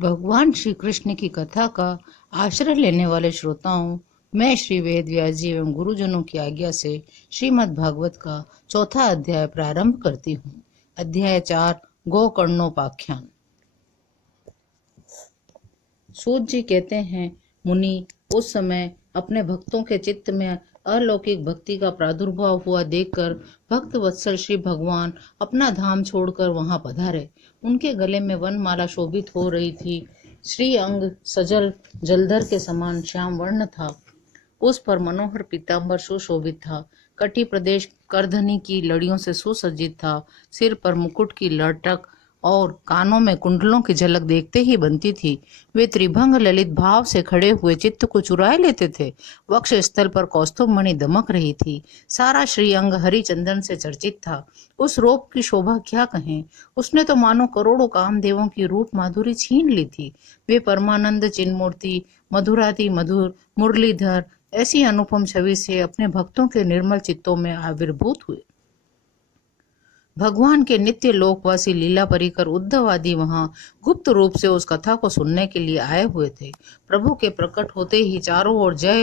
भगवान श्री कृष्ण की कथा का आश्रय लेने वाले श्रोताओं, मैं श्री वेद व्यास जी एवं गुरुजनों की आज्ञा से श्रीमद् भागवत का चौथा अध्याय प्रारंभ करती हूँ। अध्याय 4 गोकर्णोपाख्यान। सूत जी कहते हैं, मुनि, उस समय अपने भक्तों के चित्त में अलौकिक भक्ति का प्रादुर्भाव हुआ देखकर भक्त वत्सल श्री भगवान अपना धाम छोड़कर वहां पधारे। उनके गले में वनमाला शोभित हो रही थी। श्री अंग सजल जलधर के समान श्याम वर्ण था। उस पर मनोहर पीतांबर सुशोभित था। कटी प्रदेश करधनी की लड़ियों से सुसज्जित था। सिर पर मुकुट की लटक और कानों में कुंडलों की झलक देखते ही बनती थी। वे त्रिभंग ललित भाव से खड़े हुए चित्त को चुराए लेते थे। वक्ष स्थल पर कौस्तुभ मणि दमक रही थी। सारा श्रीअंग हरि चंदन से चर्चित था। उस रूप की शोभा क्या कहें। उसने तो मानो करोड़ों कामदेवों की रूप माधुरी छीन ली थी। वे परमानंद चिन्मूर्ति, मधुराति मधुर, मुरलीधर ऐसी अनुपम छवि से अपने भक्तों के निर्मल चित्तों में आविर्भूत हुए। भगवान के नित्य लोकवासी लीला परिकर उद्धव आदि वहां गुप्त रूप से उस कथा को सुनने के लिए आए हुए थे। प्रभु के प्रकट होते ही चारों ओर जय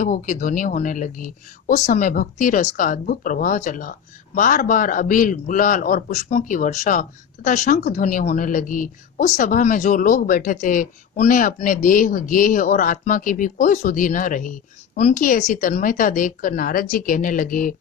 हो की ध्वनि होने लगी। उस समय भक्ति रस का अद्भुत प्रवाह चला। बार बार अबील, गुलाल और पुष्पों की वर्षा तथा शंख ध्वनि होने लगी। उस सभा में जो लोग बैठे थे, उन्हें अपने देह, गेह और आत्मा की भी कोई सुधि न रही। उनकी ऐसी तन्मयता देखकर नारद जी कहने लगे।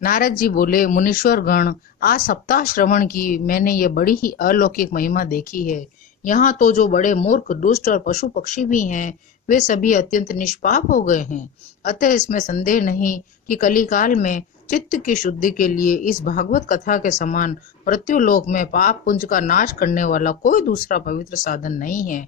नारद जी बोले, मुनीश्वर गण, आज सप्ताह श्रवण की मैंने ये बड़ी ही अलौकिक महिमा देखी है। यहाँ तो जो बड़े मूर्ख, दुष्ट और पशु पक्षी भी हैं, वे सभी अत्यंत निष्पाप हो गए हैं। अतः इसमें संदेह नहीं कि कलिकाल में चित्त की शुद्धि के लिए इस भागवत कथा के समान मृत्युलोक में पाप पुंज का नाश करने वाला कोई दूसरा पवित्र साधन नहीं है।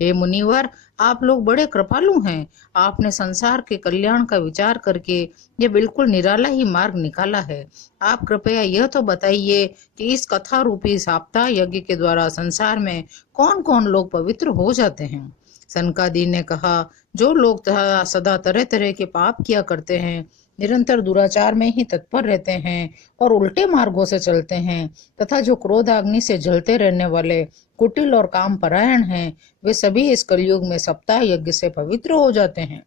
हे मुनिवर, आप लोग बड़े कृपालु हैं। आपने संसार के कल्याण का विचार करके ये बिल्कुल निराला ही मार्ग निकाला है। आप कृपया यह तो बताइए कि इस कथा रूपी सप्ताह यज्ञ के द्वारा संसार में कौन कौन लोग पवित्र हो जाते हैं। सनकादि ने कहा, जो लोग सदा तरह तरह के पाप किया करते हैं, निरंतर दुराचार में ही तत्पर रहते हैं और उल्टे मार्गों से चलते हैं, तथा जो क्रोधाग्नि से जलते रहने वाले कुटिल और काम परायण हैं, वे सभी इस कलयुग में सप्ताह यज्ञ से पवित्र हो जाते हैं।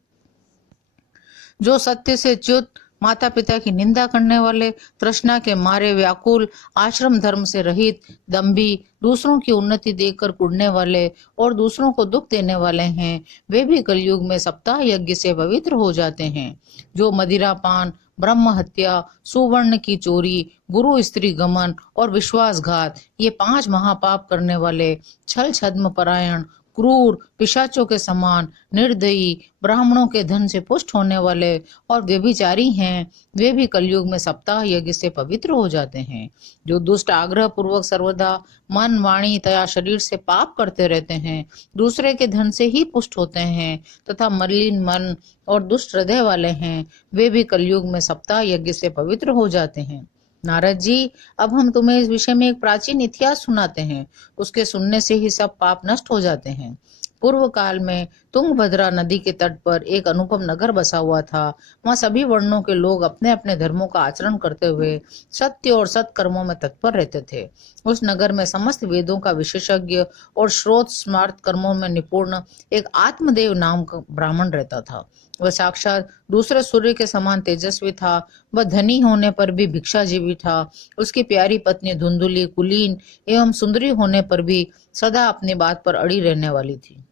जो सत्य से च्युत, माता पिता की निंदा करने वाले, तृष्णा के मारे व्याकुल, आश्रम धर्म से रहित, दंभी, दूसरों की उन्नति देखकर कुढ़ने वाले और दूसरों को दुख देने वाले हैं, वे भी कलयुग में सप्ताह यज्ञ से पवित्र हो जाते हैं। जो मदिरापान, ब्रह्म हत्या, सुवर्ण की चोरी, गुरु स्त्री गमन और विश्वासघात, ये 5 महापाप करने वाले, छल छद्म परायण, क्रूर, पिशाचों के समान, निर्दयी, ब्राह्मणों के धन से पुष्ट होने वाले और व्यभिचारी हैं, वे भी कलयुग में सप्ताह यज्ञ से पवित्र हो जाते हैं। जो दुष्ट आग्रह पूर्वक सर्वदा मन, वाणी तथा शरीर से पाप करते रहते हैं, दूसरे के धन से ही पुष्ट होते हैं तथा मलिन मन और दुष्ट हृदय वाले हैं, वे भी कलयुग में सप्ताह यज्ञ से पवित्र हो जाते हैं। नारद जी, अब हम तुम्हें इस विषय में एक प्राचीन इतिहास सुनाते हैं। उसके सुनने से ही सब पाप नष्ट हो जाते हैं। पूर्व काल में तुंगभद्रा नदी के तट पर एक अनुपम नगर बसा हुआ था। वहां सभी वर्णों के लोग अपने अपने धर्मों का आचरण करते हुए सत्य और सत्कर्मों में तत्पर रहते थे। उस नगर में समस्त वेदों का विशेषज्ञ और श्रोत स्मार्त कर्मों में निपुण एक आत्मदेव नाम का ब्राह्मण रहता था। वह साक्षात दूसरे सूर्य के समान तेजस्वी था। वह धनी होने पर भी भिक्षाजीवी था। उसकी प्यारी पत्नी धुंधुली, कुलीन एवं सुंदरी होने पर भी सदा अपनी बात पर अड़ी रहने वाली थी।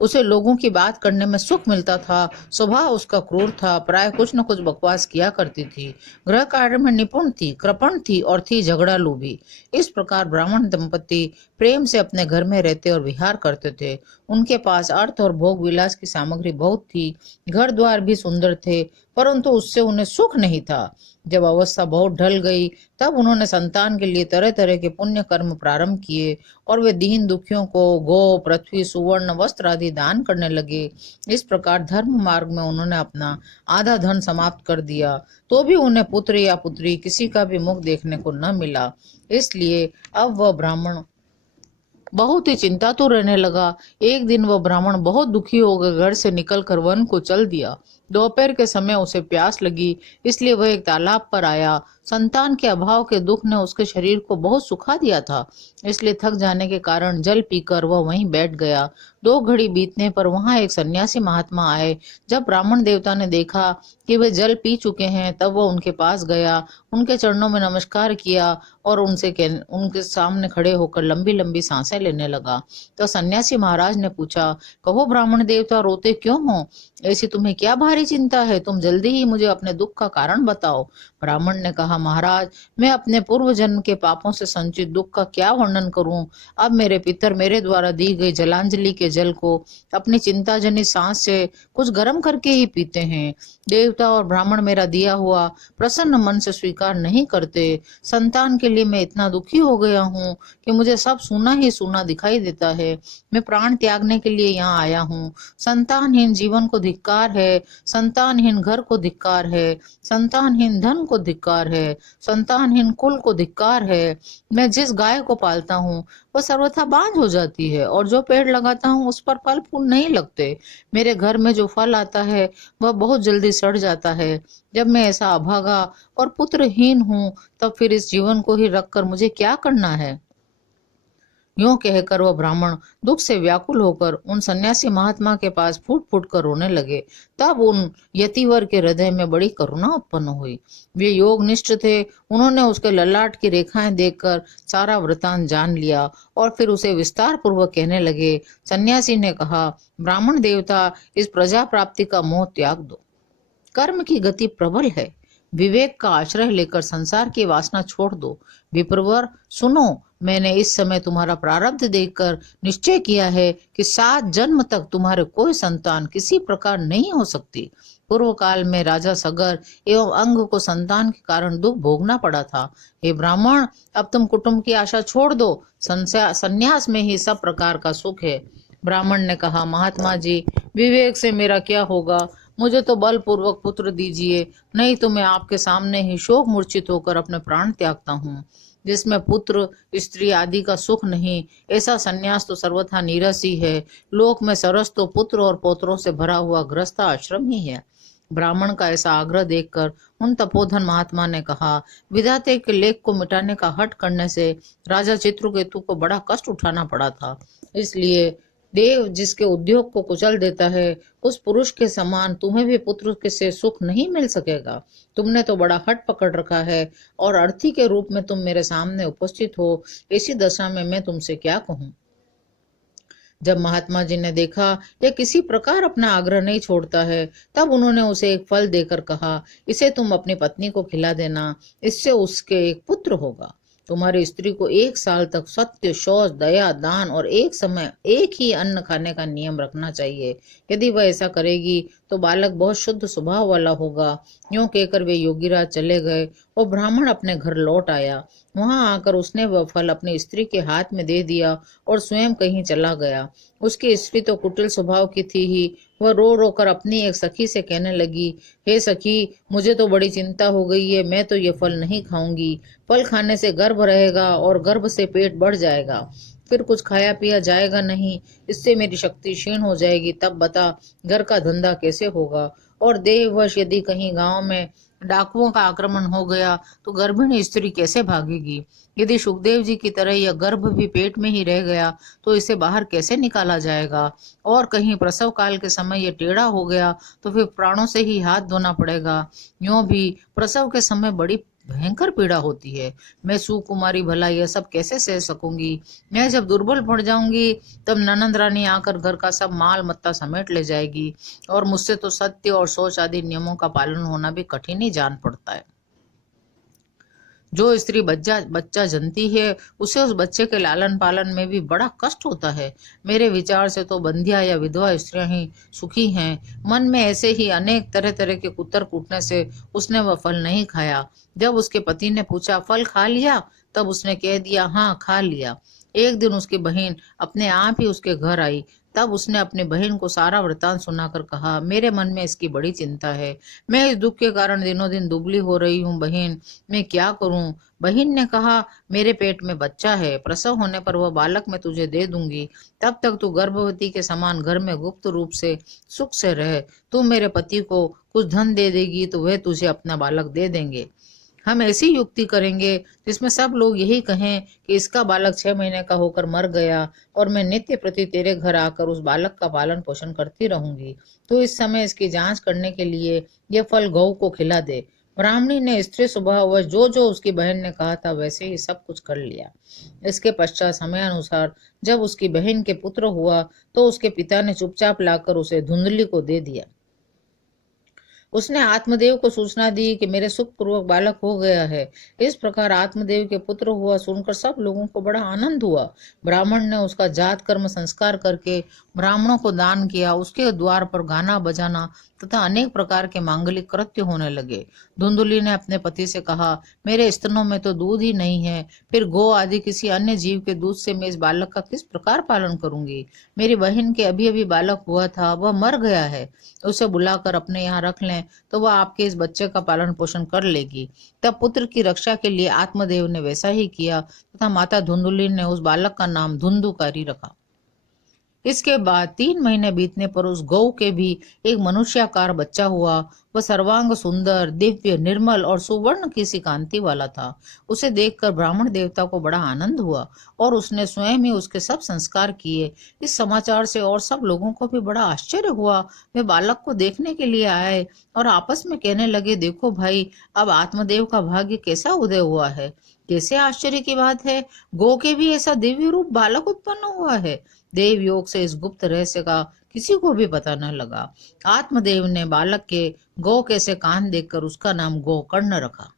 उसे लोगों की बात करने में सुख मिलता था। स्वभाव उसका क्रूर था, प्राय कुछ न कुछ बकवास किया करती थी। गृह कार्य में निपुण थी, कृपण थी और थी झगड़ालू भी। इस प्रकार ब्राह्मण दंपति प्रेम से अपने घर में रहते और विहार करते थे। उनके पास अर्थ और भोग विलास की सामग्री बहुत थी। घर द्वार भी सुंदर थे, परंतु उससे उन्हें सुख नहीं था। जब अवस्था बहुत ढल गई, तब उन्होंने संतान के लिए तरह तरह के पुण्य कर्म प्रारंभ किए और वे दीन दुखियों को गौ, पृथ्वी, सुवर्ण, वस्त्र आदि दान करने लगे। इस प्रकार धर्म मार्ग में उन्होंने अपना आधा धन समाप्त कर दिया, तो भी उन्हें पुत्र या पुत्री किसी का भी मुख देखने को न मिला। इसलिए अब वह ब्राह्मण बहुत ही चिंतातुर रहने लगा। एक दिन वह ब्राह्मण बहुत दुखी होकर घर से निकलकर वन को चल दिया। दोपहर के समय उसे प्यास लगी, इसलिए वह एक तालाब पर आया। संतान के अभाव के दुख ने उसके शरीर को बहुत सुखा दिया था, इसलिए थक जाने के कारण जल पीकर वह वहीं बैठ गया। 2 घड़ी बीतने पर वहां एक सन्यासी महात्मा आए। जब ब्राह्मण देवता ने देखा कि वे जल पी चुके हैं, तब वह उनके पास गया, उनके चरणों में नमस्कार किया और उनके सामने खड़े होकर लंबी लंबी सांसें लेने लगा। तो सन्यासी महाराज ने पूछा, कहो ब्राह्मण देवता, रोते क्यों हो? ऐसी तुम्हें क्या भारी चिंता है? तुम जल्दी ही मुझे अपने दुख का कारण बताओ। ब्राह्मण ने कहा, महाराज, मैं अपने पूर्व जन्म के पापों से संचित दुख का क्या वर्णन करूं? अब मेरे पितर मेरे द्वारा दी गई जलांजलि के जल को अपनी चिंताजनित सांस से कुछ गर्म करके ही पीते हैं। देवता और ब्राह्मण मेरा दिया हुआ प्रसन्न मन से स्वीकार नहीं करते। संतान के लिए मैं इतना दुखी हो गया हूँ कि मुझे सब सूना ही सूना दिखाई देता है। मैं प्राण त्यागने के लिए यहाँ आया हूँ। संतानहीन जीवन को धिक्कार है, संतानहीन घर को धिक्कार है, संतानहीन धन को धिक्कार है, संतानहीन कुल को धिक्कार है। मैं जिस गाय को पालता हूँ वह सर्वथा बांझ हो जाती है, और जो पेड़ लगाता हूँ उस पर फल फूल नहीं लगते। मेरे घर में जो फल आता है वह बहुत जल्दी सड़ जाता है। जब मैं ऐसा अभागा और पुत्रहीन हूँ, तब फिर इस जीवन को ही रखकर मुझे क्या करना है? यूं कहकर वह ब्राह्मण दुख से व्याकुल होकर उन सन्यासी महात्मा के पास फूट फूट कर रोने लगे। तब उन यतिवर के हृदय में बड़ी करुणा उत्पन्न हुई। वे योगनिष्ठ थे। उन्होंने उसके ललाट की रेखाएं देखकर सारा वृतांत जान लिया और फिर उसे विस्तार पूर्वक कहने लगे। सन्यासी ने कहा, ब्राह्मण देवता, इस प्रजा प्राप्ति का मोह त्याग दो। कर्म की गति प्रबल है। विवेक का आश्रय लेकर संसार की वासना छोड़ दो। विप्रवर, सुनो, मैंने इस समय तुम्हारा प्रारब्ध देखकर निश्चय किया है कि 7 जन्म तक तुम्हारे कोई संतान किसी प्रकार नहीं हो सकती। पूर्व काल में राजा सगर एवं अंग को संतान के कारण दुख भोगना पड़ा था। हे ब्राह्मण, अब तुम कुटुंब की आशा छोड़ दो। संन्यास में ही सब प्रकार का सुख है। ब्राह्मण ने कहा, महात्मा जी, विवेक से मेरा क्या होगा? मुझे तो बलपूर्वक पुत्र दीजिए, नहीं तो मैं आपके सामने ही शोक मूर्छित होकर अपने प्राण त्यागता हूँ। जिसमें पुत्र स्त्री आदि का सुख नहीं, ऐसा सन्यास तो सर्वथा नीरस ही है। लोक में सरस तो पुत्र और पौत्रों से भरा हुआ गृहस्थ आश्रम ही है। ब्राह्मण का ऐसा आग्रह देखकर उन तपोधन महात्मा ने कहा, विधाते के लेख को मिटाने का हठ करने से राजा चित्रकेतु को बड़ा कष्ट उठाना पड़ा था। इसलिए देव जिसके उद्योग को कुचल देता है, उस पुरुष के समान तुम्हें भी पुत्र के से सुख नहीं मिल सकेगा। तुमने तो बड़ा हट पकड़ रखा है और अर्थी के रूप में तुम मेरे सामने उपस्थित हो। ऐसी दशा में मैं तुमसे क्या कहूँ? जब महात्मा जी ने देखा यह किसी प्रकार अपना आग्रह नहीं छोड़ता है, तब उन्होंने उसे एक फल देकर कहा, इसे तुम अपनी पत्नी को खिला देना, इससे उसके एक पुत्र होगा। तुम्हारी स्त्री को 1 साल तक सत्य, शौच, दया, दान और एक समय एक ही अन्न खाने का नियम रखना चाहिए। यदि वह ऐसा करेगी तो बालक बहुत शुद्ध स्वभाव वाला होगा। यूं कहकर वे योगीराज चले गए और ब्राह्मण अपने घर लौट आया। वहां आकर उसने वह फल अपनी स्त्री के हाथ में दे दिया और स्वयं कहीं चला गया। उसकी स्त्री तो कुटिल स्वभाव की थी ही। वह रो रो कर अपनी एक सखी से कहने लगी, हे सखी, मुझे तो बड़ी चिंता हो गई है। मैं तो ये फल नहीं खाऊंगी। फल खाने से गर्भ रहेगा और गर्भ से पेट बढ़ जाएगा, फिर कुछ खाया पिया जाएगा नहीं। इससे मेरी शक्ति क्षीण हो जाएगी। तब बता, घर का धंधा कैसे होगा? और देहवश यदि कहीं गांव में डाकुओं का आक्रमण हो गया तो गर्भिणी स्त्री कैसे भागेगी? यदि सुखदेव जी की तरह यह गर्भ भी पेट में ही रह गया तो इसे बाहर कैसे निकाला जाएगा? और कहीं प्रसव काल के समय यह टेढ़ा हो गया तो फिर प्राणों से ही हाथ धोना पड़ेगा। यूं भी प्रसव के समय बड़ी भयंकर पीड़ा होती है। मैं सुकुमारी भला यह सब कैसे सह सकूंगी? मैं जब दुर्बल पड़ जाऊंगी तब ननंद रानी आकर घर का सब माल मत्ता समेट ले जाएगी, और मुझसे तो सत्य और शौच आदि नियमों का पालन होना भी कठिन ही जान पड़ता है। जो स्त्री बच्चा जनती है उसे उस बच्चे के लालन पालन में भी बड़ा कष्ट होता है। मेरे विचार से तो बंधिया या विधवा स्त्रियां ही सुखी हैं। मन में ऐसे ही अनेक तरह तरह के कुतर कूटने से उसने वह फल नहीं खाया। जब उसके पति ने पूछा, फल खा लिया? तब उसने कह दिया, हाँ खा लिया। एक दिन उसकी बहन अपने आप ही उसके घर आई। तब उसने अपनी बहन को सारा वृतांत सुनाकर कहा, मेरे मन में इसकी बड़ी चिंता है। मैं इस दुख के कारण दिनों दिन दुबली हो रही हूँ बहन, मैं क्या करूँ। बहन ने कहा, मेरे पेट में बच्चा है, प्रसव होने पर वह बालक मैं तुझे दे दूंगी। तब तक तू गर्भवती के समान घर में गुप्त रूप से सुख से रह। तू मेरे पति को कुछ धन दे देगी तो वह तुझे अपना बालक दे देंगे। हम ऐसी युक्ति करेंगे जिसमें सब लोग यही कहें कि इसका बालक 6 महीने का होकर मर गया और मैं नित्य प्रति तेरे घर आकर उस बालक का पालन पोषण करती रहूंगी। तो इस समय इसकी जांच करने के लिए यह फल गौ को खिला दे। ब्राह्मणी ने स्त्री स्वभाव व जो उसकी बहन ने कहा था वैसे ही सब कुछ कर लिया। इसके पश्चात समय अनुसार जब उसकी बहन के पुत्र हुआ तो उसके पिता ने चुपचाप लाकर उसे धुंधली को दे दिया। उसने आत्मदेव को सूचना दी कि मेरे सुखपूर्वक बालक हो गया है। इस प्रकार आत्मदेव के पुत्र हुआ सुनकर सब लोगों को बड़ा आनंद हुआ। ब्राह्मण ने उसका जात कर्म संस्कार करके ब्राह्मणों को दान किया। उसके द्वार पर गाना बजाना तथा अनेक प्रकार के मांगलिक कृत्य होने लगे। धुंधुली ने अपने पति से कहा, मेरे स्तनों में तो दूध ही नहीं है, फिर गौ आदि किसी अन्य जीव के दूध से मैं इस बालक का किस प्रकार पालन करूंगी। मेरी बहन के अभी अभी बालक हुआ था, वह मर गया है। उसे बुलाकर अपने यहाँ रख लें तो वह आपके इस बच्चे का पालन पोषण कर लेगी। तब पुत्र की रक्षा के लिए आत्मदेव ने वैसा ही किया तथा माता धुंधुली ने उस बालक का नाम धुंधुकारी रखा। इसके बाद 3 महीने बीतने पर उस गौ के भी एक मनुष्याकार बच्चा हुआ। वह सर्वांग सुंदर, दिव्य, निर्मल और सुवर्ण की सी कांति वाला था। उसे देखकर ब्राह्मण देवता को बड़ा आनंद हुआ और उसने स्वयं ही उसके सब संस्कार किए। इस समाचार से और सब लोगों को भी बड़ा आश्चर्य हुआ। वे बालक को देखने के लिए आए और आपस में कहने लगे, देखो भाई, अब आत्मदेव का भाग्य कैसा उदय हुआ है। कैसे आश्चर्य की बात है, गौ के भी ऐसा दिव्य रूप बालक उत्पन्न हुआ है। देव योग से इस गुप्त रहस्य का किसी को भी पता न लगा। आत्मदेव ने बालक के गौ कैसे कान देखकर उसका नाम गोकर्ण रखा।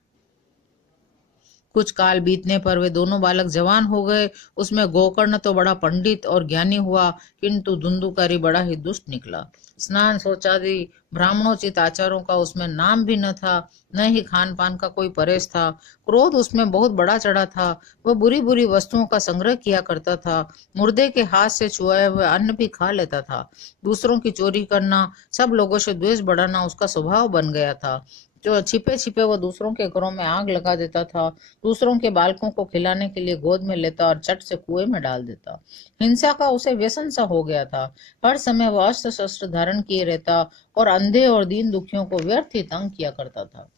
कुछ काल बीतने पर वे दोनों बालक जवान हो गए। उसमें गोकर्ण तो बड़ा पंडित और ज्ञानी हुआ, किंतु धुंधुकारी बड़ा ही दुष्ट निकला। स्नान शौचादि ब्राह्मणोचित आचारों का उसमें नाम भी न था, न ही खान पान का कोई परहेज था। क्रोध उसमें बहुत बड़ा चढ़ा था। वह बुरी बुरी वस्तुओं का संग्रह किया करता था। मुर्दे के हाथ से छुआए हुए अन्न भी खा लेता था। दूसरों की चोरी करना, सब लोगों से द्वेष बढ़ाना उसका स्वभाव बन गया था। जो छिपे छिपे वो दूसरों के घरों में आग लगा देता था। दूसरों के बालकों को खिलाने के लिए गोद में लेता और चट से कुएं में डाल देता। हिंसा का उसे व्यसन सा हो गया था। हर समय वह अस्त्र शस्त्र धारण किए रहता और अंधे और दीन दुखियों को व्यर्थ ही तंग किया करता था।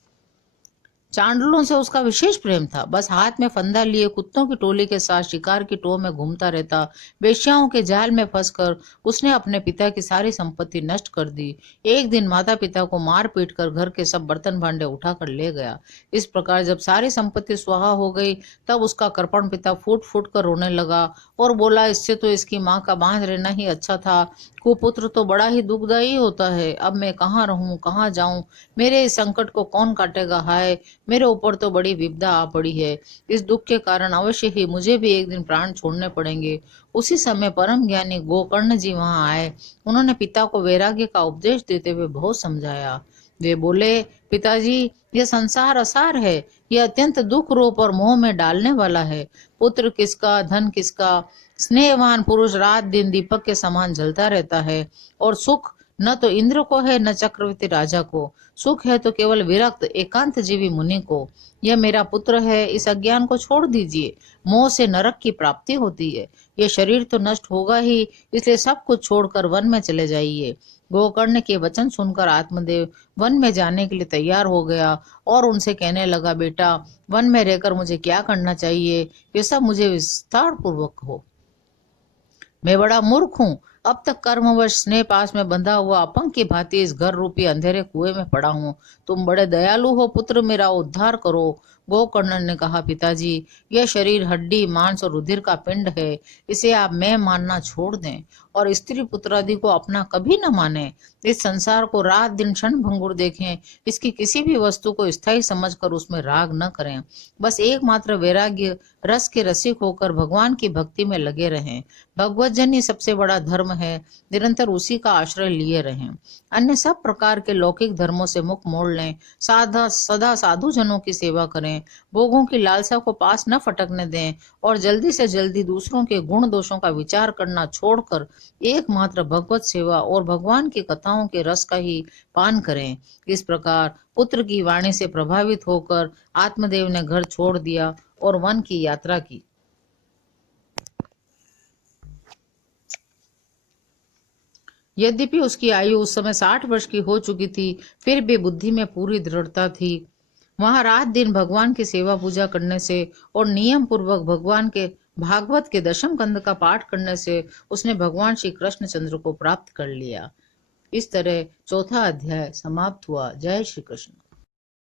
चांडलों से उसका विशेष प्रेम था। बस हाथ में फंदा लिए कुत्तों की टोली के साथ शिकार की टोह में घूमता रहता। वेश्याओं के जाल में फंसकर उसने अपने पिता की सारी संपत्ति नष्ट कर दी। एक दिन माता पिता को मार पीट कर घर के सब बर्तन भांडे उठाकर ले गया। इस प्रकार जब सारी संपत्ति स्वाहा हो गई तब उसका कृपण पिता फूट फूट कर रोने लगा और बोला, इससे तो इसकी माँ का बांध रहना ही अच्छा था। कुपुत्र तो बड़ा ही दुखदायी होता है। अब मैं कहाँ रहूं, कहाँ जाऊं, मेरे इस संकट को कौन काटेगा। हाय, मेरे ऊपर तो बड़ी विपदा आ पड़ी है। इस दुख के कारण अवश्य ही मुझे भी एक दिन प्राण छोड़ने पड़ेंगे। उसी समय परम ज्ञानी गोकर्ण जी वहां आए। उन्होंने पिता को वैराग्य का उपदेश देते हुए बहुत समझाया। वे बोले, पिताजी, यह संसार असार है। यह अत्यंत दुख रूप और मोह में डालने वाला है। पुत्र किसका, धन किसका, स्नेहवान पुरुष रात दिन दीपक के समान जलता रहता है और सुख न तो इंद्र को है न चक्रवर्ती राजा को। सुख है तो केवल विरक्त एकांत जीवी मुनि को। यह मेरा पुत्र है, इस अज्ञान को छोड़ दीजिए। मोह से नरक की प्राप्ति होती है। यह शरीर तो नष्ट होगा ही, इसलिए सब कुछ छोड़कर वन में चले जाइए। गोकर्ण के वचन सुनकर आत्मदेव वन में जाने के लिए तैयार हो गया और उनसे कहने लगा, बेटा, वन में रहकर मुझे क्या करना चाहिए, ये सब मुझे विस्तार पूर्वक हो। मैं बड़ा मूर्ख हूँ। अब तक कर्मवश स्नेह पास में बंधा हुआ अपंग की भांति इस घर रूपी अंधेरे कुएं में पड़ा हूँ। तुम बड़े दयालु हो पुत्र, मेरा उद्धार करो। गोकर्ण ने कहा, पिताजी, यह शरीर हड्डी मांस और रुधिर का पिंड है। इसे आप मैं मानना छोड़ दें और स्त्री पुत्रादि को अपना कभी न माने। इस संसार को रात दिन क्षण भंगुर देखें। इसकी किसी भी वस्तु को स्थायी समझकर उसमें राग न करें। बस एकमात्र वैराग्य रस के रसिक होकर भगवान की भक्ति में लगे रहें। भगवत जन ही सबसे बड़ा धर्म है। निरंतर उसी का आश्रय लिए रहें। अन्य सब प्रकार के लौकिक धर्मों से मुख मोड़ लें। सदा साधु जनों की सेवा करें करें, भोगों की लालसा को पास न फटकने दें और जल्दी से जल्दी दूसरों के गुण दोषों का विचार करना छोड़कर एकमात्र भगवत सेवा और भगवान की कथाओं के रस का ही पान करें। इस प्रकार पुत्र की वाणी से प्रभावित होकर आत्मदेव ने घर छोड़ दिया और वन की यात्रा की। यद्यपि उसकी आयु उस समय 60 वर्ष की हो चुकी थी, फिर भी बुद्धि में पूरी दृढ़ता थी। वहां रात दिन भगवान की सेवा पूजा करने से और नियम पूर्वक भगवान के भागवत के दशम कंद का पाठ करने से उसने भगवान श्री कृष्णचंद्र को प्राप्त कर लिया। इस तरह चौथा अध्याय समाप्त हुआ। जय श्री कृष्ण।